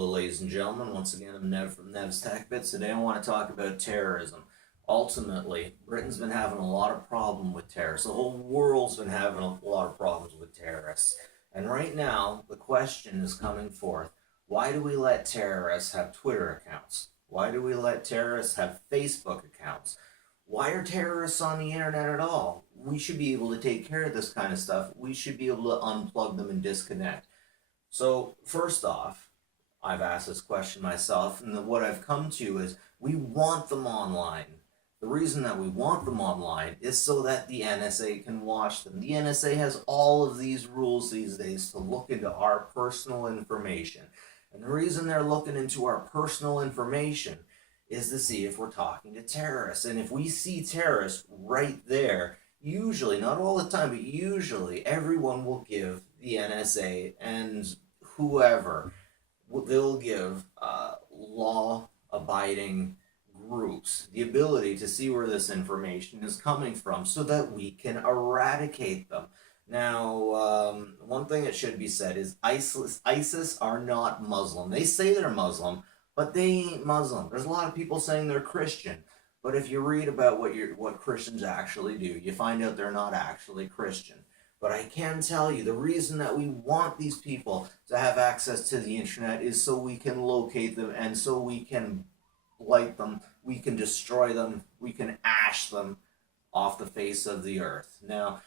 Hello, ladies and gentlemen. Once again, I'm Nev from Nev's Tech Bits. Today, I want to talk about terrorism. Ultimately, Britain's been having a lot of problem with terrorists. The whole world's been having a lot of problems with terrorists. And right now, the question is coming forth: why do we let terrorists have Twitter accounts? Why do we let terrorists have Facebook accounts? Why are terrorists on the internet at all? We should be able to take care of this kind of stuff. We should be able to unplug them and disconnect. So, first off, I've asked this question myself, and what I've come to is we want them online. The reason that we want them online is so that the NSA can watch them. The NSA has all of these rules these days to look into our personal information. And the reason they're looking into our personal information is to see if we're talking to terrorists. And if we see terrorists right there, usually, not all the time, but usually, everyone will give the NSA and whoever, they'll give law-abiding groups the ability to see where this information is coming from so that we can eradicate them. Now, one thing that should be said is ISIS are not Muslim. They say they're Muslim, but they ain't Muslim. There's a lot of people saying they're Christian, but if you read about what Christians actually do, you find out they're not actually Christian. But I can tell you the reason that we want these people to have access to the internet is so we can locate them and so we can blight them, we can destroy them, we can ash them off the face of the earth. Now,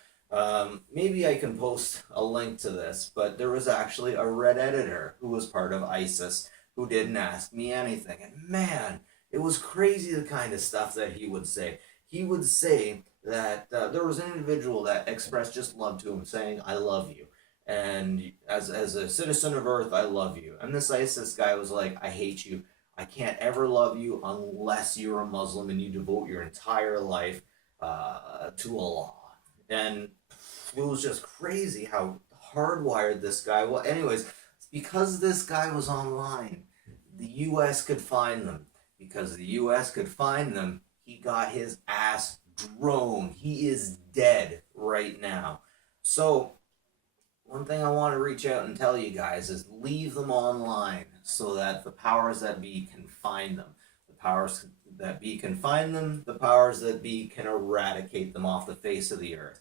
maybe I can post a link to this, but there was actually a Redditor who was part of ISIS who didn't ask me anything. And man, it was crazy the kind of stuff that he would say. He would say that there was an individual that expressed just love to him, saying, "I love you. And as a citizen of Earth, I love you." And this ISIS guy was like, "I hate you. I can't ever love you unless you're a Muslim and you devote your entire life to Allah." And it was just crazy how hardwired this guy was. Anyways, because this guy was online, the U.S. could find them. Because the U.S. could find them, he got his ass drone. He is dead right now. So, one thing I want to reach out and tell you guys is leave them online so that the powers that be can find them. The powers that be can find them. The powers that be can eradicate them off the face of the earth.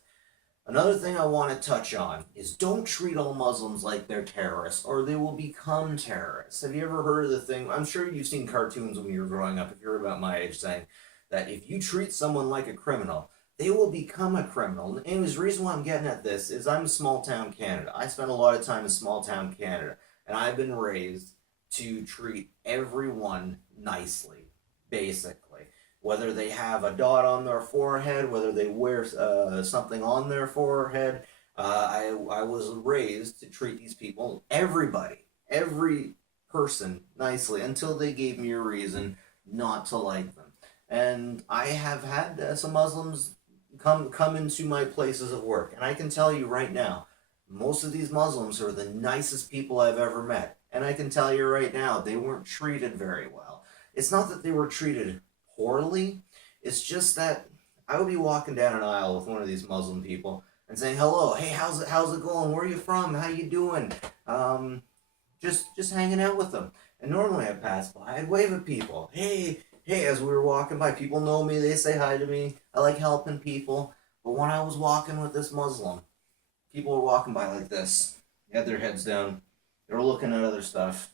Another thing I want to touch on is don't treat all Muslims like they're terrorists or they will become terrorists. Have you ever heard of the thing? I'm sure you've seen cartoons when you were growing up, if you're about my age, saying that if you treat someone like a criminal, they will become a criminal. And anyways, the reason why I'm getting at this is I'm small town Canada. I spent a lot of time in small town Canada, and I've been raised to treat everyone nicely, basically. Whether they have a dot on their forehead, whether they wear something on their forehead, I was raised to treat these people, every person, nicely until they gave me a reason not to like them. And I have had some Muslims come into my places of work, and I can tell you right now, most of these Muslims are the nicest people I've ever met. And I can tell you right now, they weren't treated very well. It's not that they were treated poorly, it's just that I would be walking down an aisle with one of these Muslim people and saying, "Hello, hey, how's it going? Where are you from? How you doing?" Just hanging out with them. And normally I'd pass by, I'd wave at people. Hey, as we were walking by, people know me, they say hi to me. I like helping people. But when I was walking with this Muslim, people were walking by like this. They had their heads down. They were looking at other stuff.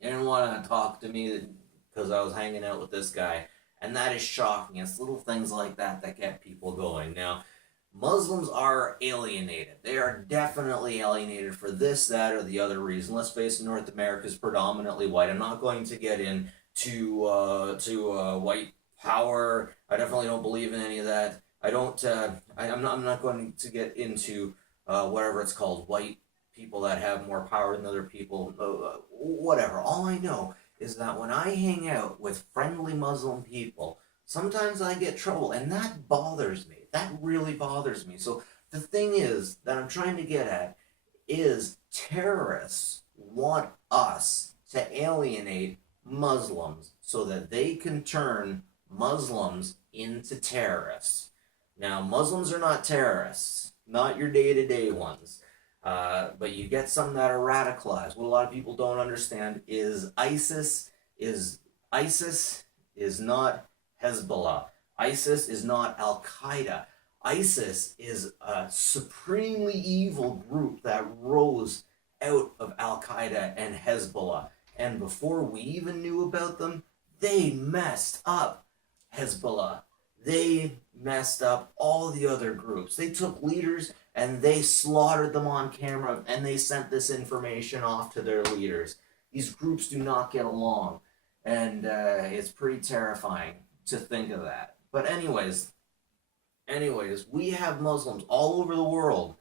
They didn't want to talk to me because I was hanging out with this guy. And that is shocking. It's little things like that that get people going. Now, Muslims are alienated. They are definitely alienated for this, that, or the other reason. Let's face it, North America is predominantly white. I'm not going to get into white power. I definitely don't believe in any of that. I'm not going to get into whatever it's called, white people that have more power than other people. Whatever. All I know is that when I hang out with friendly Muslim people, sometimes I get trouble, and that bothers me. That really bothers me. So the thing is that I'm trying to get at is terrorists want us to alienate Muslims so that they can turn Muslims into terrorists. Now, Muslims are not terrorists, not your day-to-day ones. But you get some that are radicalized. What a lot of people don't understand is is ISIS is not Hezbollah. ISIS is not Al Qaeda. ISIS is a supremely evil group that rose out of Al Qaeda and Hezbollah. And before we even knew about them, they messed up Hezbollah. They messed up all the other groups. They took leaders and they slaughtered them on camera and they sent this information off to their leaders. These groups do not get along, and it's pretty terrifying to think of that. But anyways, we have Muslims all over the world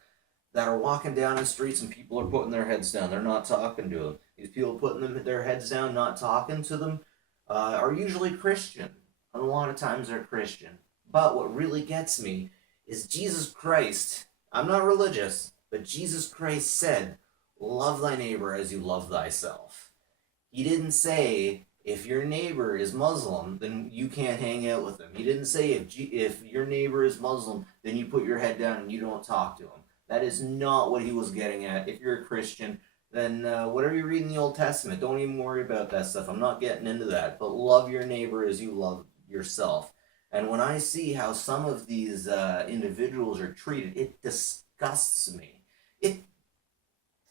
that are walking down the streets and people are putting their heads down. They're not talking to them. These people putting their heads down, not talking to them, are usually Christian. And a lot of times they're Christian. But what really gets me is Jesus Christ. I'm not religious, but Jesus Christ said, love thy neighbor as you love thyself. He didn't say, if your neighbor is Muslim, then you can't hang out with them. He didn't say, if your neighbor is Muslim, then you put your head down and you don't talk to him. That is not what he was getting at. If you're a Christian, then whatever you read in the Old Testament, don't even worry about that stuff. I'm not getting into that. But love your neighbor as you love yourself. And when I see how some of these individuals are treated, it disgusts me. It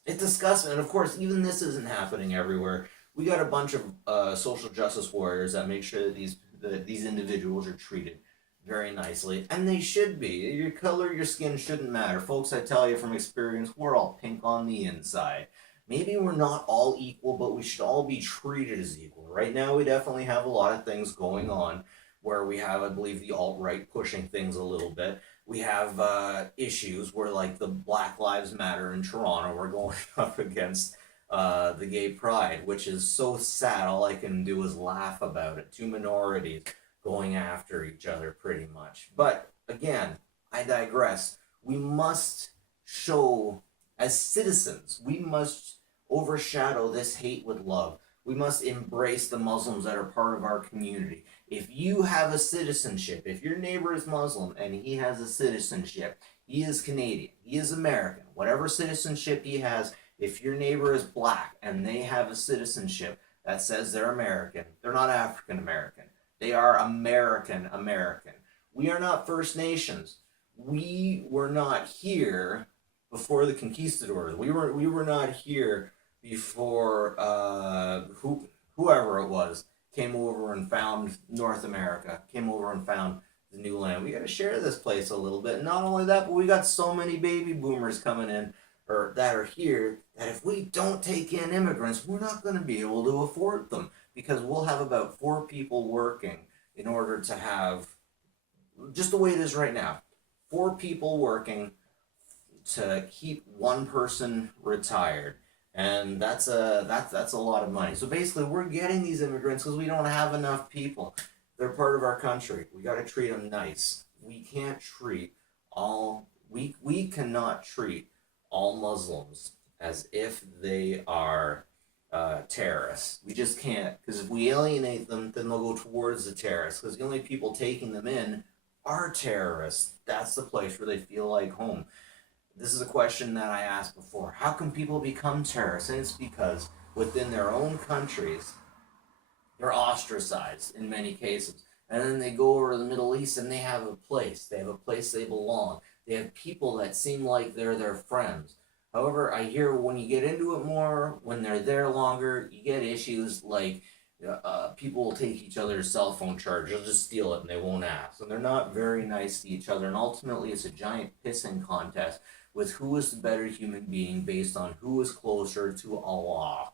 disgusts me. And of course, even this isn't happening everywhere. We got a bunch of social justice warriors that make sure that these individuals are treated very nicely, and they should be. Your color, your skin shouldn't matter. Folks, I tell you from experience, we're all pink on the inside. Maybe we're not all equal, but we should all be treated as equal. Right now, we definitely have a lot of things going on where we have, I believe, the alt-right pushing things a little bit. We have issues where, like, the Black Lives Matter in Toronto, we're going up against the gay pride, which is so sad. All I can do is laugh about it. Two minorities going after each other pretty much. But again, I digress. We must show, as citizens, we must overshadow this hate with love. We must embrace the Muslims that are part of our community. If you have a citizenship, if your neighbor is Muslim and he has a citizenship, he is Canadian, he is American, whatever citizenship he has, if your neighbor is black and they have a citizenship that says they're American, they're not African American. They are American American. We are not First Nations. We were not here before the conquistadors. We were not here before whoever it was came over and found North America, came over and found the new land. We got to share this place a little bit. And not only that, but we got so many baby boomers coming in or that are here that if we don't take in immigrants, we're not going to be able to afford them, because we'll have about 4 people working in order to have, just the way it is right now, 4 people working to keep 1 person retired. And that's a lot of money. So basically, we're getting these immigrants because we don't have enough people. They're part of our country. We got to treat them nice. We can't treat we cannot treat all Muslims as if they are terrorists. We just can't, because if we alienate them, then they'll go towards the terrorists, because the only people taking them in are terrorists. That's the place where they feel like home. This is a question that I asked before. How can people become terrorists? And it's because within their own countries, they're ostracized in many cases. And then they go over to the Middle East and they have a place. They have a place they belong. They have people that seem like they're their friends. However, I hear when you get into it more, when they're there longer, you get issues like people will take each other's cell phone charge. They'll just steal it and they won't ask. And they're not very nice to each other. And ultimately, it's a giant pissing contest with who is the better human being based on who is closer to Allah.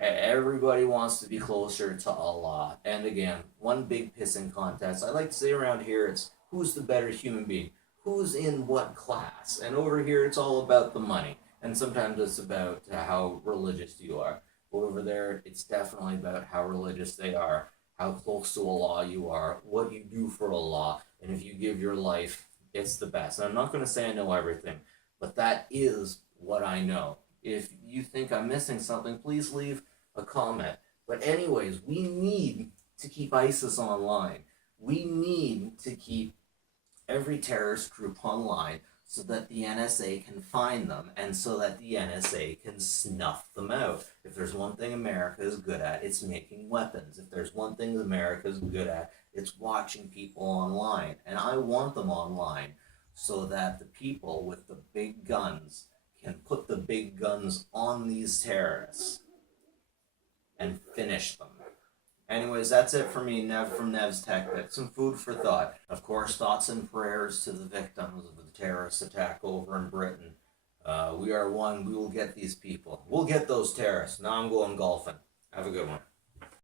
Everybody wants to be closer to Allah. And again, one big pissing contest. I like to say around here, it's who's the better human being? Who's in what class? And over here, it's all about the money. And sometimes it's about how religious you are. But over there, it's definitely about how religious they are, how close to Allah you are, what you do for Allah, and if you give your life, it's the best. And I'm not going to say I know everything, but that is what I know. If you think I'm missing something, please leave a comment. But anyways, we need to keep ISIS online. We need to keep every terrorist group online so that the NSA can find them and so that the NSA can snuff them out. If there's one thing America is good at, it's making weapons. If there's one thing America is good at, it's watching people online. And I want them online so that the people with the big guns can put the big guns on these terrorists and finish them. Anyways, that's it for me, Nev from Nev's Tech Bit. Some food for thought. Of course, thoughts and prayers to the victims of the terrorist attack over in Britain. We are one. We will get these people. We'll get those terrorists. Now I'm going golfing. Have a good one.